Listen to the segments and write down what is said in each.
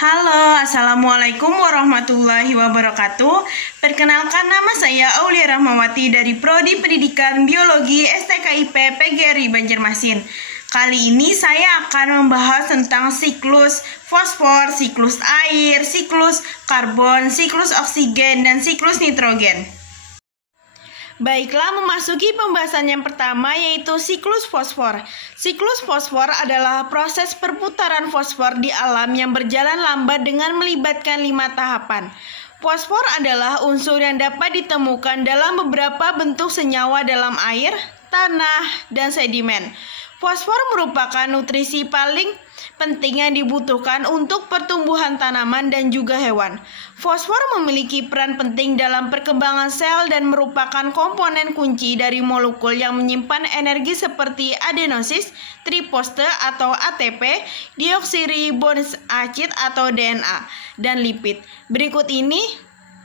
Halo, Assalamualaikum warahmatullahi wabarakatuh. Perkenalkan, nama saya Aulia Rahmawati dari Prodi Pendidikan Biologi STKIP PGRI Banjarmasin. Kali ini saya akan membahas tentang siklus fosfor, siklus air, siklus karbon, siklus oksigen, dan siklus nitrogen. Baiklah, memasuki pembahasan yang pertama, yaitu siklus fosfor. Siklus fosfor adalah proses perputaran fosfor di alam yang berjalan lambat dengan melibatkan 5 tahapan. Fosfor adalah unsur yang dapat ditemukan dalam beberapa bentuk senyawa dalam air, tanah, dan sedimen. Fosfor merupakan nutrisi paling penting yang dibutuhkan untuk pertumbuhan tanaman dan juga hewan. Fosfor memiliki peran penting dalam perkembangan sel dan merupakan komponen kunci dari molekul yang menyimpan energi seperti adenosis, trifosfat atau ATP, deoksiribonuklеик acid atau DNA, dan lipid. Berikut ini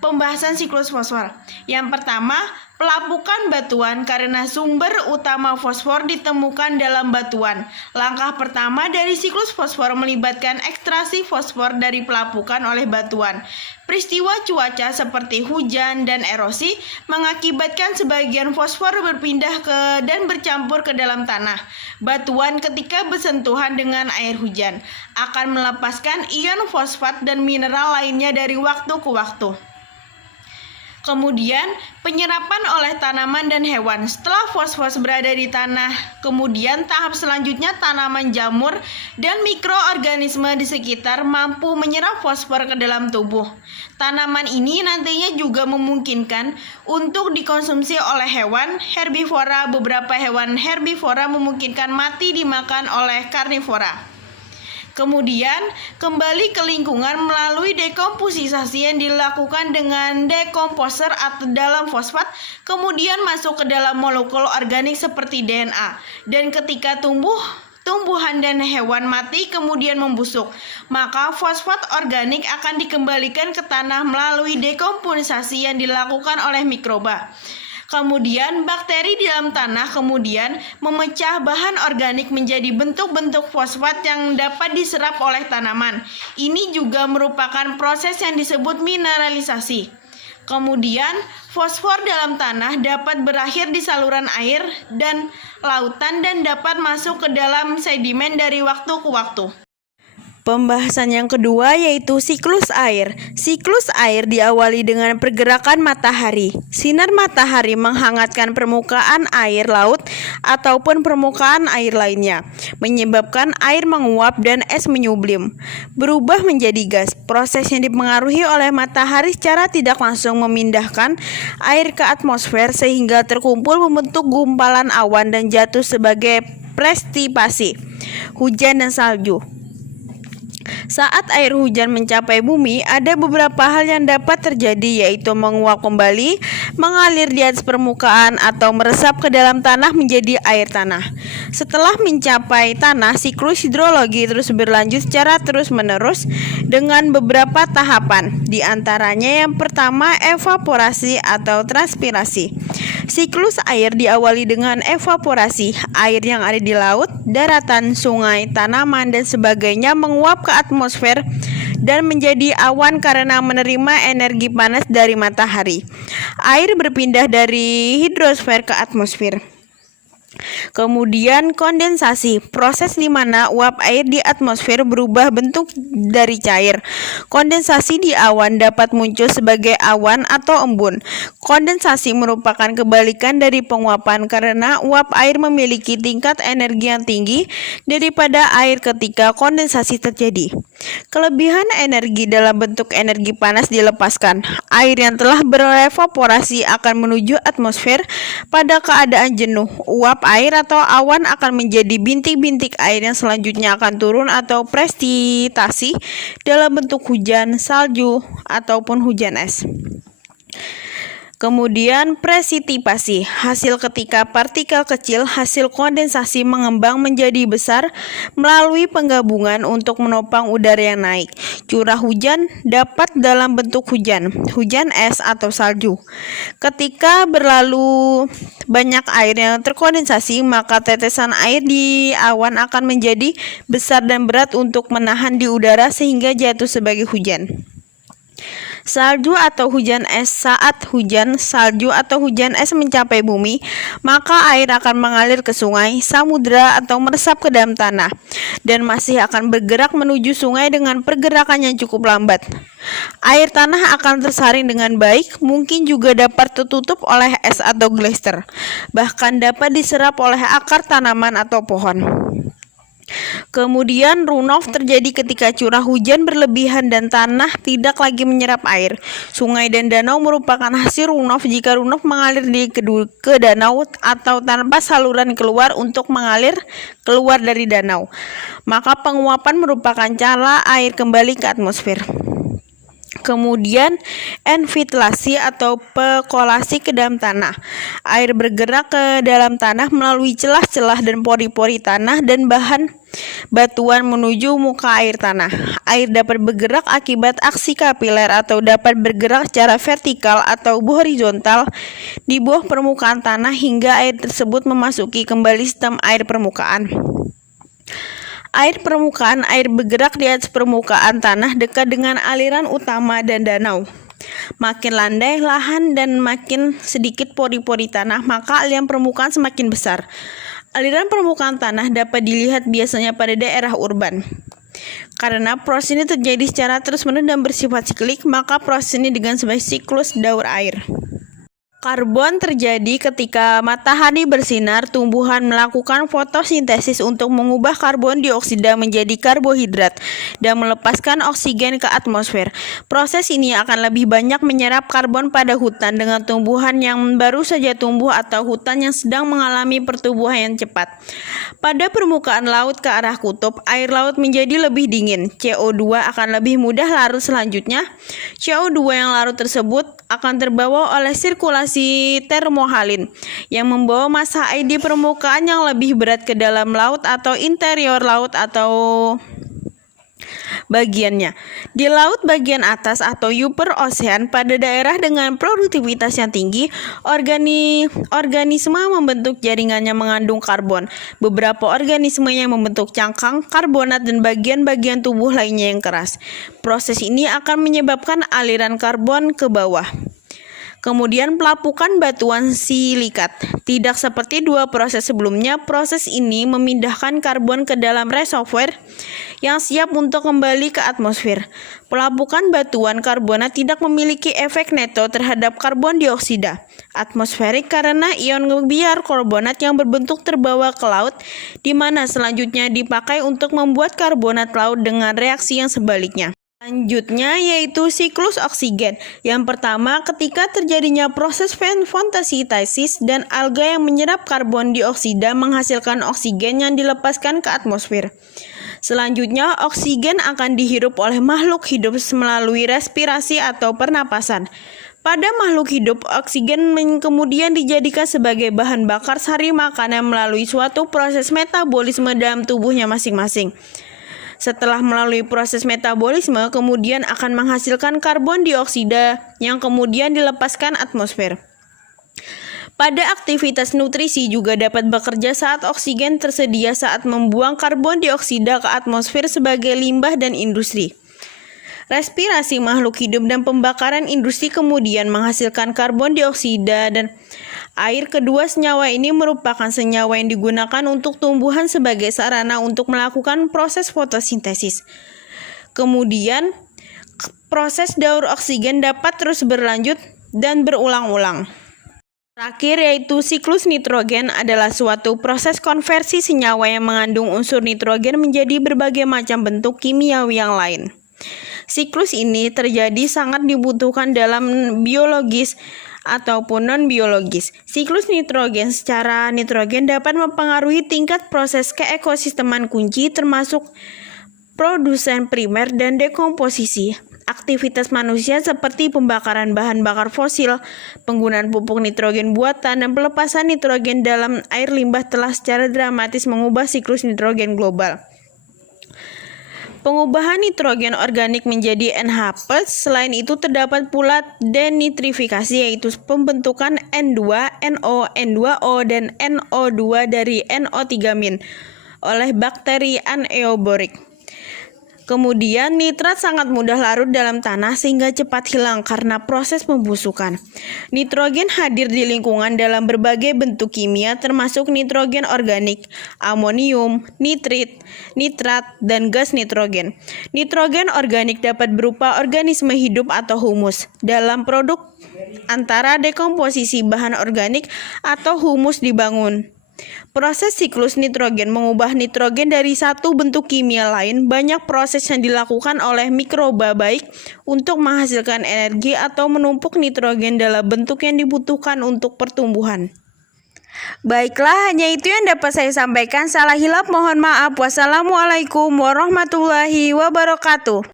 pembahasan siklus fosfor. Yang pertama, pelapukan batuan karena sumber utama fosfor ditemukan dalam batuan. Langkah pertama dari siklus fosfor melibatkan ekstraksi fosfor dari pelapukan oleh batuan. Peristiwa cuaca seperti hujan dan erosi mengakibatkan sebagian fosfor berpindah dan bercampur ke dalam tanah. Batuan ketika bersentuhan dengan air hujan akan melepaskan ion fosfat dan mineral lainnya dari waktu ke waktu. Kemudian, penyerapan oleh tanaman dan hewan. Setelah fosfor berada di tanah, kemudian tahap selanjutnya tanaman jamur dan mikroorganisme di sekitar mampu menyerap fosfor ke dalam tubuh. Tanaman ini nantinya juga memungkinkan untuk dikonsumsi oleh hewan herbivora. Beberapa hewan herbivora memungkinkan mati dimakan oleh karnivora. Kemudian, kembali ke lingkungan melalui dekomposisi yang dilakukan dengan dekomposer atau dalam fosfat, kemudian masuk ke dalam molekul organik seperti DNA. Dan ketika tumbuhan dan hewan mati kemudian membusuk, maka fosfat organik akan dikembalikan ke tanah melalui dekomposisi yang dilakukan oleh mikroba. Kemudian bakteri di dalam tanah kemudian memecah bahan organik menjadi bentuk-bentuk fosfat yang dapat diserap oleh tanaman. Ini juga merupakan proses yang disebut mineralisasi. Kemudian fosfor dalam tanah dapat berakhir di saluran air dan lautan dan dapat masuk ke dalam sedimen dari waktu ke waktu. Pembahasan yang kedua yaitu siklus air. Siklus air diawali dengan pergerakan matahari. Sinar matahari menghangatkan permukaan air laut ataupun permukaan air lainnya, menyebabkan air menguap dan es menyublim, berubah menjadi gas. Proses yang dipengaruhi oleh matahari secara tidak langsung memindahkan air ke atmosfer sehingga terkumpul membentuk gumpalan awan dan jatuh sebagai presipitasi, hujan dan salju. Saat air hujan mencapai bumi, ada beberapa hal yang dapat terjadi, yaitu menguap kembali, mengalir di atas permukaan, atau meresap ke dalam tanah menjadi air tanah. Setelah mencapai tanah, siklus hidrologi terus berlanjut secara terus-menerus dengan beberapa tahapan. Di antaranya yang pertama, evaporasi atau transpirasi. Siklus air diawali dengan evaporasi. Air yang ada di laut, daratan, sungai, tanaman, dan sebagainya menguap ke atmosfer dan menjadi awan karena menerima energi panas dari matahari. Air berpindah dari hidrosfer ke atmosfer. Kemudian kondensasi, proses di mana uap air di atmosfer berubah bentuk dari cair. Kondensasi di awan dapat muncul sebagai awan atau embun. Kondensasi merupakan kebalikan dari penguapan karena uap air memiliki tingkat energi yang tinggi daripada air ketika kondensasi terjadi. Kelebihan energi dalam bentuk energi panas dilepaskan. Air yang telah berevaporasi akan menuju atmosfer pada keadaan jenuh. Uap air atau awan akan menjadi bintik-bintik air yang selanjutnya akan turun atau presipitasi dalam bentuk hujan, salju, ataupun hujan es. Kemudian presipitasi, hasil ketika partikel kecil hasil kondensasi mengembang menjadi besar melalui penggabungan untuk menopang udara yang naik. Curah hujan dapat dalam bentuk hujan es atau salju. Ketika berlalu banyak air yang terkondensasi, maka tetesan air di awan akan menjadi besar dan berat untuk menahan di udara sehingga jatuh sebagai hujan. Salju atau hujan es. Saat hujan salju atau hujan es mencapai bumi, maka air akan mengalir ke sungai, samudera, atau meresap ke dalam tanah, dan masih akan bergerak menuju sungai dengan pergerakan yang cukup lambat. Air tanah akan tersaring dengan baik, mungkin juga dapat tertutup oleh es atau gletser, bahkan dapat diserap oleh akar tanaman atau pohon. Kemudian runoff terjadi ketika curah hujan berlebihan dan tanah tidak lagi menyerap air. Sungai dan danau merupakan hasil runoff jika runoff mengalir ke danau atau tanpa saluran keluar untuk mengalir keluar dari danau. Maka penguapan merupakan cara air kembali ke atmosfer. Kemudian enfitilasi atau pekolasi ke dalam tanah. Air bergerak ke dalam tanah melalui celah-celah dan pori-pori tanah dan bahan batuan menuju muka air tanah. Air dapat bergerak akibat aksi kapiler atau dapat bergerak secara vertikal atau horizontal di bawah permukaan tanah hingga air tersebut memasuki kembali sistem air permukaan. Air permukaan, air bergerak di atas permukaan tanah dekat dengan aliran utama dan danau. Makin landai lahan dan makin sedikit pori-pori tanah, maka aliran permukaan semakin besar. Aliran permukaan tanah dapat dilihat biasanya pada daerah urban. Karena proses ini terjadi secara terus-menerus dan bersifat siklik, maka proses ini dengan sebagai siklus daur air. Karbon terjadi ketika matahari bersinar, tumbuhan melakukan fotosintesis untuk mengubah karbon dioksida menjadi karbohidrat dan melepaskan oksigen ke atmosfer. Proses ini akan lebih banyak menyerap karbon pada hutan dengan tumbuhan yang baru saja tumbuh atau hutan yang sedang mengalami pertumbuhan yang cepat. Pada permukaan laut ke arah kutub, air laut menjadi lebih dingin. CO2 akan lebih mudah larut selanjutnya. CO2 yang larut tersebut akan terbawa oleh sirkulasi termohalin yang membawa massa air di permukaan yang lebih berat ke dalam laut atau interior laut atau bagiannya. Di laut bagian atas atau upper ocean, pada daerah dengan produktivitas yang tinggi, organisme membentuk jaringan yang mengandung karbon. Beberapa organisme yang membentuk cangkang, karbonat, dan bagian-bagian tubuh lainnya yang keras. Proses ini akan menyebabkan aliran karbon ke bawah. Kemudian pelapukan batuan silikat. Tidak seperti dua proses sebelumnya, proses ini memindahkan karbon ke dalam reservoir yang siap untuk kembali ke atmosfer. Pelapukan batuan karbonat tidak memiliki efek neto terhadap karbon dioksida atmosferik karena ion bikarbonat yang berbentuk terbawa ke laut, di mana selanjutnya dipakai untuk membuat karbonat laut dengan reaksi yang sebaliknya. Selanjutnya yaitu siklus oksigen. Yang pertama, ketika terjadinya proses fotosintesis dan alga yang menyerap karbon dioksida menghasilkan oksigen yang dilepaskan ke atmosfer. Selanjutnya, oksigen akan dihirup oleh makhluk hidup melalui respirasi atau pernapasan. Pada makhluk hidup, oksigen kemudian dijadikan sebagai bahan bakar sari makanan melalui suatu proses metabolisme dalam tubuhnya masing-masing. Setelah melalui proses metabolisme, kemudian akan menghasilkan karbon dioksida yang kemudian dilepaskan atmosfer. Pada aktivitas nutrisi juga dapat bekerja saat oksigen tersedia saat membuang karbon dioksida ke atmosfer sebagai limbah dan industri. Respirasi makhluk hidup dan pembakaran industri kemudian menghasilkan karbon dioksida dan air. Kedua senyawa ini merupakan senyawa yang digunakan untuk tumbuhan sebagai sarana untuk melakukan proses fotosintesis. Kemudian, proses daur oksigen dapat terus berlanjut dan berulang-ulang. Terakhir yaitu siklus nitrogen adalah suatu proses konversi senyawa yang mengandung unsur nitrogen menjadi berbagai macam bentuk kimiawi yang lain. Siklus ini terjadi sangat dibutuhkan dalam biologis ataupun non-biologis. Siklus nitrogen secara nitrogen dapat mempengaruhi tingkat proses keekosisteman kunci termasuk produsen primer dan dekomposisi. Aktivitas manusia seperti pembakaran bahan bakar fosil, penggunaan pupuk nitrogen buatan, dan pelepasan nitrogen dalam air limbah telah secara dramatis mengubah siklus nitrogen global. pengubahan nitrogen organik menjadi NH+. Selain itu terdapat pula denitrifikasi, yaitu pembentukan N2, NO, N2O, dan NO2 dari NO3- oleh bakteri anaeroborik. Kemudian nitrat sangat mudah larut dalam tanah sehingga cepat hilang karena proses pembusukan. Nitrogen hadir di lingkungan dalam berbagai bentuk kimia termasuk nitrogen organik, amonium, nitrat, dan gas nitrogen. Nitrogen organik dapat berupa organisme hidup atau humus. Dalam produk antara dekomposisi bahan organik atau humus dibangun. Proses siklus nitrogen mengubah nitrogen dari satu bentuk kimia lain. Banyak proses yang dilakukan oleh mikroba baik untuk menghasilkan energi atau menumpuk nitrogen dalam bentuk yang dibutuhkan untuk pertumbuhan. Baiklah, hanya itu yang dapat saya sampaikan. Salah hilap mohon maaf. Wassalamualaikum warahmatullahi wabarakatuh.